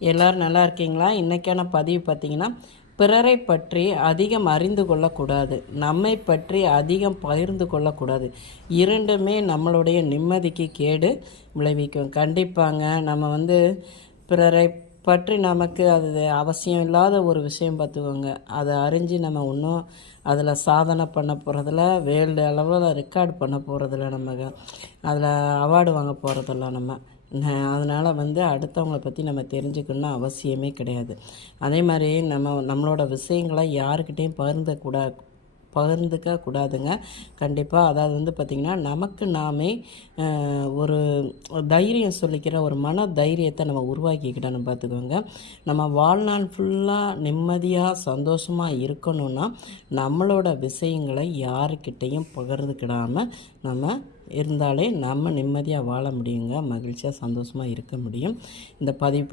எல்லோரும் நல்லா இருக்கீங்களா? இன்றைக்கான பதிவு பார்த்திங்கன்னா, பிறரை பற்றி அதிகம் அறிந்து கொள்ளக்கூடாது, நம்மை பற்றி அதிகம் பகிர்ந்து கொள்ளக்கூடாது. இரண்டுமே நம்மளுடைய நிம்மதிக்கு கேடு விளைவிக்கும். கண்டிப்பாங்க. நம்ம பிறரை பற்றி நமக்கு அது அவசியம் இல்லாத ஒரு விஷயம் பார்த்துக்கோங்க. அதை அறிஞ்சு நம்ம இன்னும் அதில் சாதனை பண்ண போகிறதில்ல, வேர்ல்டு அளவில் ரெக்கார்ட் பண்ண போகிறதில்ல, நம்ம அதில் அவார்டு வாங்க போகிறதில்ல நம்ம. அதனால் அடுத்தவங்கள பற்றி நம்ம தெரிஞ்சுக்கணும்னு அவசியமே கிடையாது. அதே மாதிரி நம்மளோட விஷயங்களை யாருக்கிட்டேயும் பகிர்ந்துக்க கூடாதுங்க. கண்டிப்பாக. அதாவது பார்த்திங்கன்னா, நமக்கு நாமே ஒரு தைரியம் சொல்லிக்கிற ஒரு மன தைரியத்தை நம்ம உருவாக்கிக்கிட்டோன்னு பார்த்துக்கோங்க. நம்ம வாழ்நாள் ஃபுல்லாக நிம்மதியாக சந்தோஷமாக இருக்கணும்னா நம்மளோட விஷயங்களை யாருக்கிட்டேயும் பகிர்ந்துக்கிடாமல் நம்ம இருந்தாலே நம்ம நிம்மதியாக வாழ முடியுங்க. மகிழ்ச்சியாக சந்தோஷமாக இருக்க முடியும். இந்த பதிவு